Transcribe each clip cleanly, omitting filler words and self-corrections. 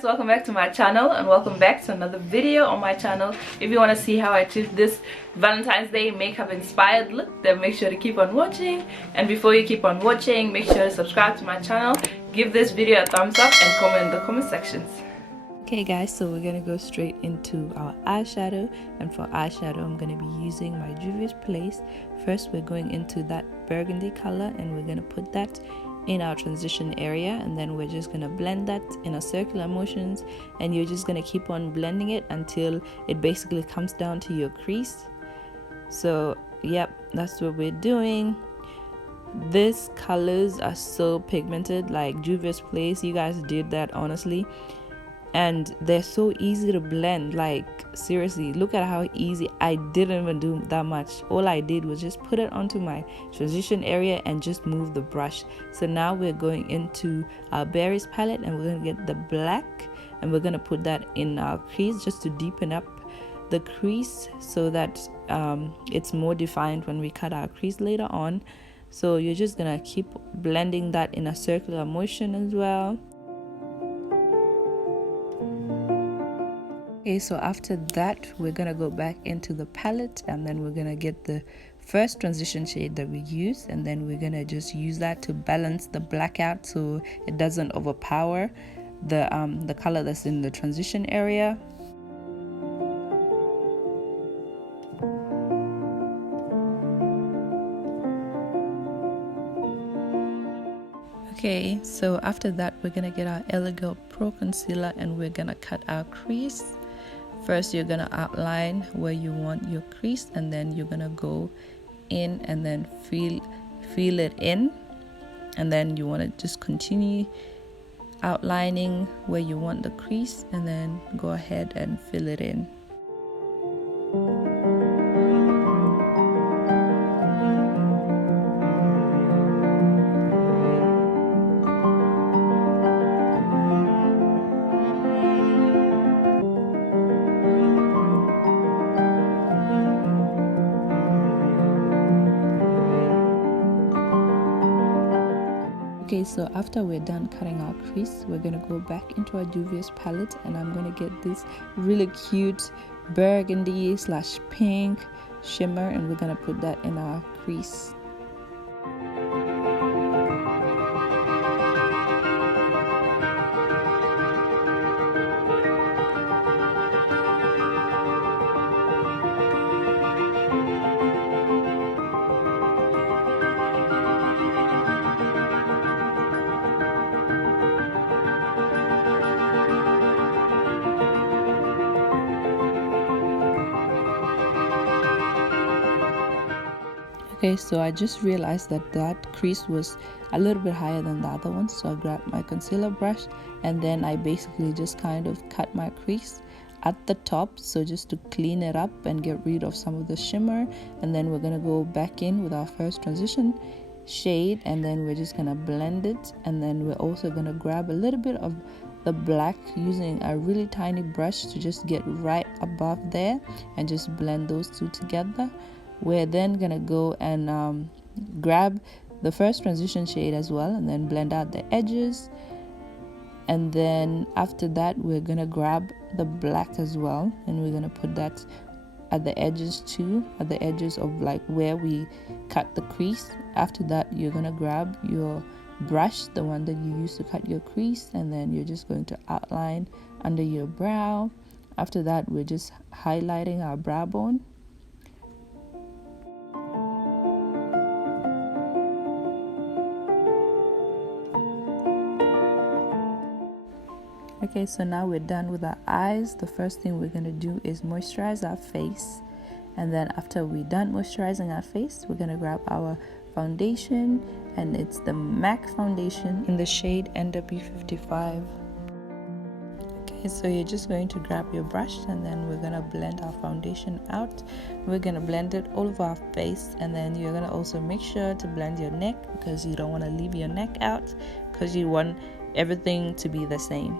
guys, welcome back to my channel and welcome back to another video on my channel. If you want to see how I achieved this Valentine's Day makeup inspired look, then make sure to keep on watching. And before you keep on watching, make sure to subscribe to my channel, give this video a thumbs up and comment in the comment sections. Okay guys, so we're gonna go straight into our eyeshadow, and for eyeshadow I'm gonna be using my Juvia's Place. First we're going into that burgundy color and we're gonna put that in our transition area, and then we're just gonna blend that in a circular motions, and you're just gonna keep on blending it until it basically comes down to your crease. So yep, that's what we're doing. These colors are so pigmented, like Juvia's Place, you guys did that honestly, and they're so easy to blend. Like seriously, look at how easy. I didn't even do that much. All I did was just put it onto my transition area and just move the brush. So now we're going into our berries palette and we're gonna get the black and we're gonna put that in our crease just to deepen up the crease so that it's more defined when we cut our crease later on. So you're just gonna keep blending that in a circular motion as well. Okay, so after that we're gonna go back into the palette and then we're gonna get the first transition shade that we use, and then we're gonna just use that to balance the black out so it doesn't overpower the color that's in the transition area. Okay, so after that we're gonna get our Elegant Pro Concealer and we're gonna cut our crease. First you're gonna outline where you want your crease, and then you're gonna go in and then feel it in, and then you want to just continue outlining where you want the crease and then go ahead and fill it in. Okay, so after we're done cutting our crease, we're gonna go back into our Juvia's palette and I'm gonna get this really cute burgundy / pink shimmer and we're gonna put that in our crease. Okay, so I just realized that crease was a little bit higher than the other one, so I grabbed my concealer brush and then I basically just kind of cut my crease at the top, so just to clean it up and get rid of some of the shimmer. And then we're gonna go back in with our first transition shade and then we're just gonna blend it, and then we're also gonna grab a little bit of the black using a really tiny brush to just get right above there and just blend those two together. We're then gonna go and grab the first transition shade as well and then blend out the edges, and then after that we're gonna grab the black as well and we're gonna put that at the edges too, at the edges of like where we cut the crease. After that you're gonna grab your brush, the one that you use to cut your crease, and then you're just going to outline under your brow. After that we're just highlighting our brow bone. Okay, so now we're done with our eyes. The first thing we're gonna do is moisturize our face, and then after we're done moisturizing our face, we're gonna grab our foundation, and it's the MAC foundation in the shade NW55. Okay, so you're just going to grab your brush and then we're gonna blend our foundation out. We're gonna blend it all over our face, and then you're gonna also make sure to blend your neck because you don't want to leave your neck out because you want everything to be the same.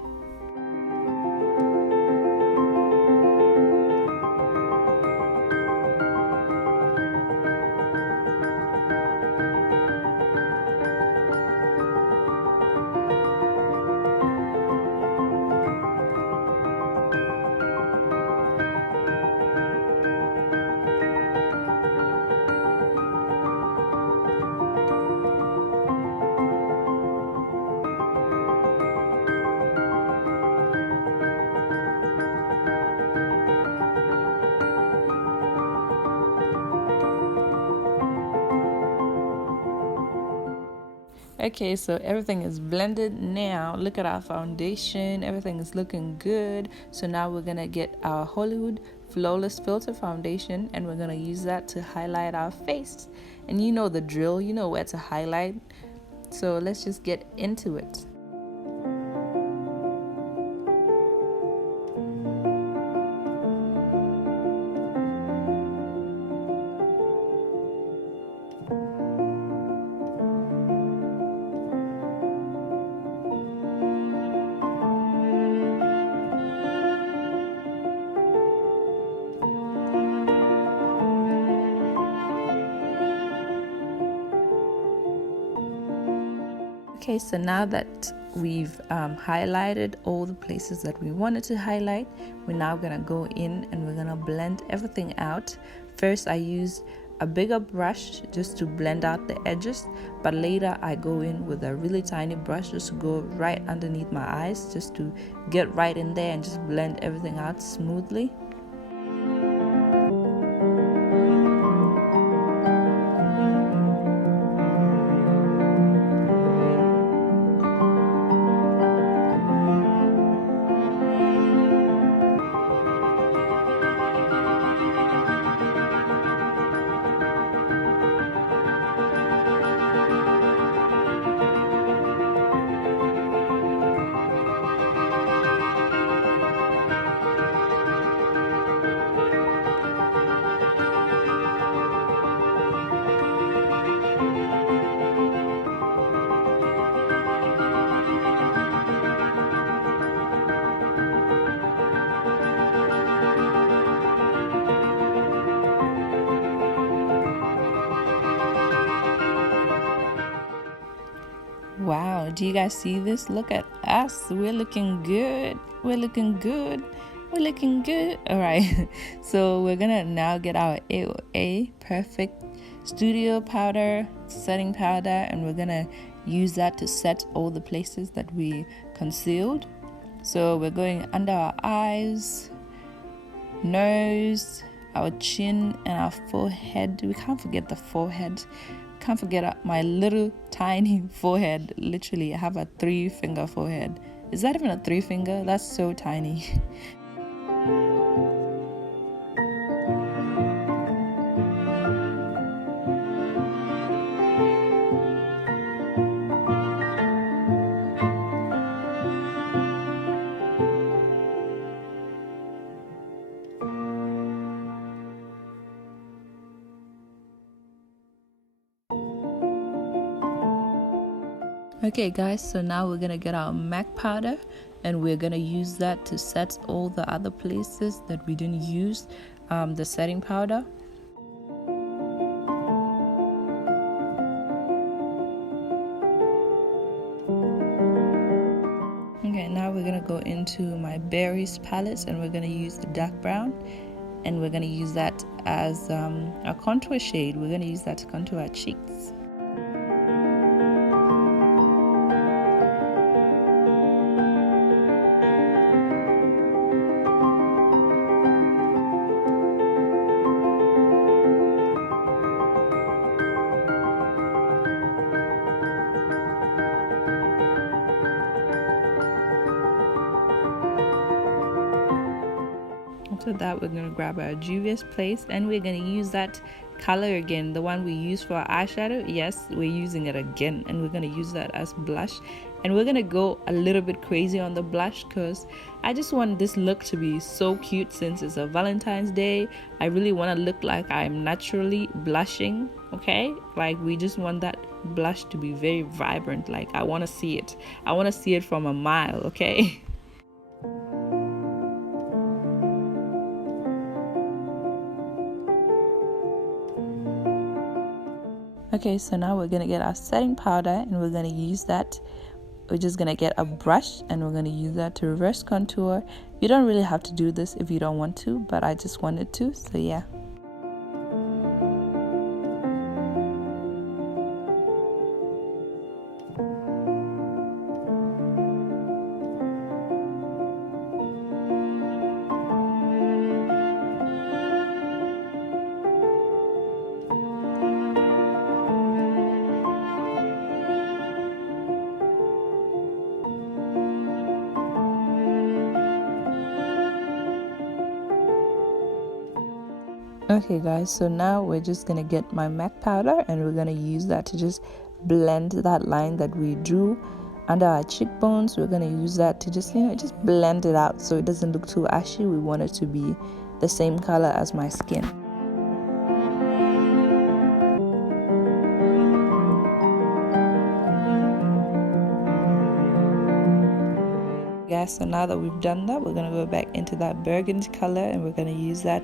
Okay, so everything is blended now. Look at our foundation. Everything is looking good. So now we're gonna get our Hollywood Flawless Filter Foundation, and we're gonna use that to highlight our face. And you know the drill, you know where to highlight. So let's just get into it. Okay, so now that we've highlighted all the places that we wanted to highlight, we're now gonna go in and we're gonna blend everything out. First, I use a bigger brush just to blend out the edges, but later I go in with a really tiny brush just to go right underneath my eyes, just to get right in there and just blend everything out smoothly. Wow, do you guys see this? Look at us. We're looking good. We're looking good. We're looking good. All right. So we're going to now get our AOA Perfect Studio Powder, setting powder, and we're going to use that to set all the places that we concealed. So we're going under our eyes, nose, our chin, and our forehead. We can't forget the forehead. Can't forget my little tiny forehead. Literally, I have a 3-finger forehead. Is that even a 3-finger? That's so tiny. Okay guys, so now we're gonna get our MAC powder and we're gonna use that to set all the other places that we didn't use the setting powder. Okay, now we're gonna go into my berries palette and we're gonna use the dark brown, and we're gonna use that as a contour shade. We're gonna use that to contour our cheeks. After that, we're going to grab our Juvia's Place and we're going to use that color again, the one we used for our eyeshadow. Yes, we're using it again, and we're going to use that as blush, and we're going to go a little bit crazy on the blush because I just want this look to be so cute. Since it's a Valentine's Day, I really want to look like I'm naturally blushing. Okay, like we just want that blush to be very vibrant. Like I want to see it. I want to see it from a mile. Okay. Okay, so now we're gonna get our setting powder and we're gonna use that. We're just gonna get a brush and we're gonna use that to reverse contour. You don't really have to do this if you don't want to, but I just wanted to, so yeah. Okay guys, so now we're just gonna get my MAC powder and we're gonna use that to just blend that line that we drew under our cheekbones. We're gonna use that to just, just blend it out so it doesn't look too ashy. We want it to be the same color as my skin. Guys, so now that we've done that, we're gonna go back into that burgundy color and we're gonna use that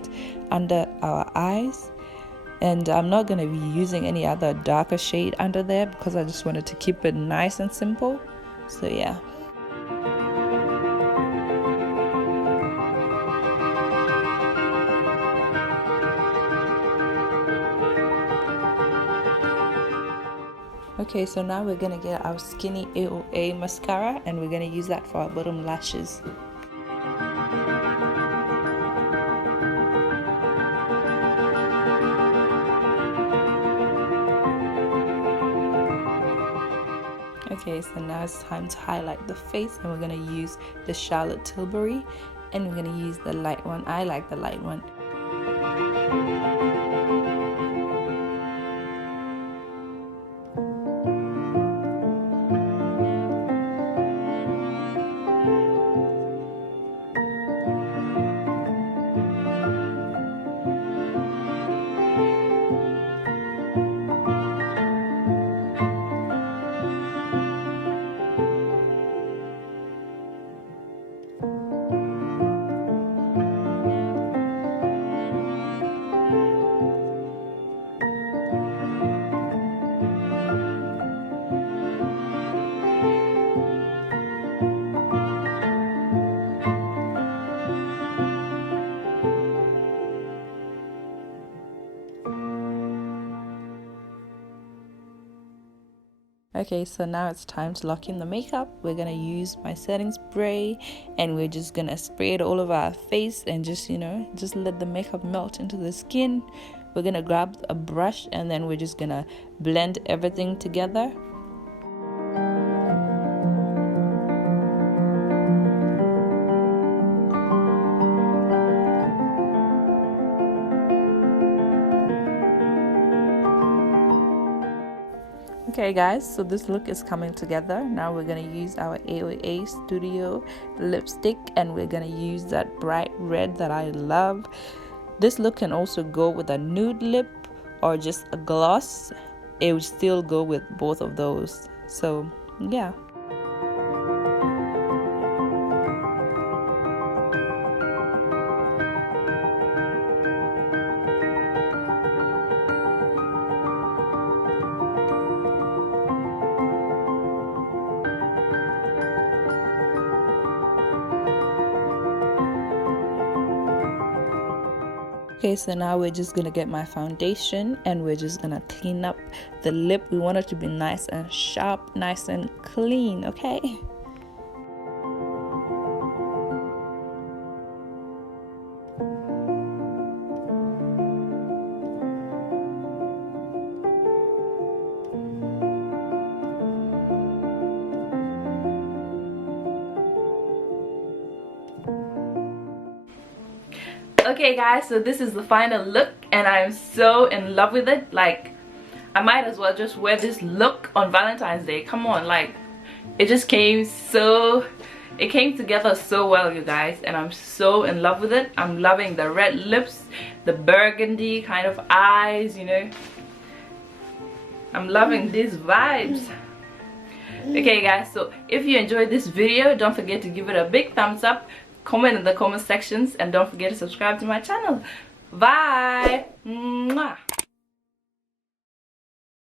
under our eyes. And I'm not going to be using any other darker shade under there because I just wanted to keep it nice and simple. So yeah. Okay, so now we're going to get our Skinny AOA mascara and we're going to use that for our bottom lashes. Okay, so now it's time to highlight the face and we're going to use the Charlotte Tilbury and we're going to use the light one. I like the light one. Okay, so now it's time to lock in the makeup. We're gonna use my setting spray and we're just gonna spray it all over our face and just just let the makeup melt into the skin. We're gonna grab a brush and then we're just gonna blend everything together. Okay guys, so this look is coming together. Now we're going to use our AOA Studio lipstick and we're going to use that bright red that I love. This look can also go with a nude lip or just a gloss. It would still go with both of those. So yeah. Okay, so now we're just gonna get my foundation and we're just gonna clean up the lip. We want it to be nice and sharp, nice and clean, okay? Okay guys, so this is the final look and I'm so in love with it. Like, I might as well just wear this look on Valentine's Day. Come on, like, it just came together so well, you guys, and I'm so in love with it. I'm loving the red lips, the burgundy kind of eyes, I'm loving these vibes. Okay guys, so if you enjoyed this video, don't forget to give it a big thumbs up, comment in the comment sections, and don't forget to subscribe to my channel. Bye.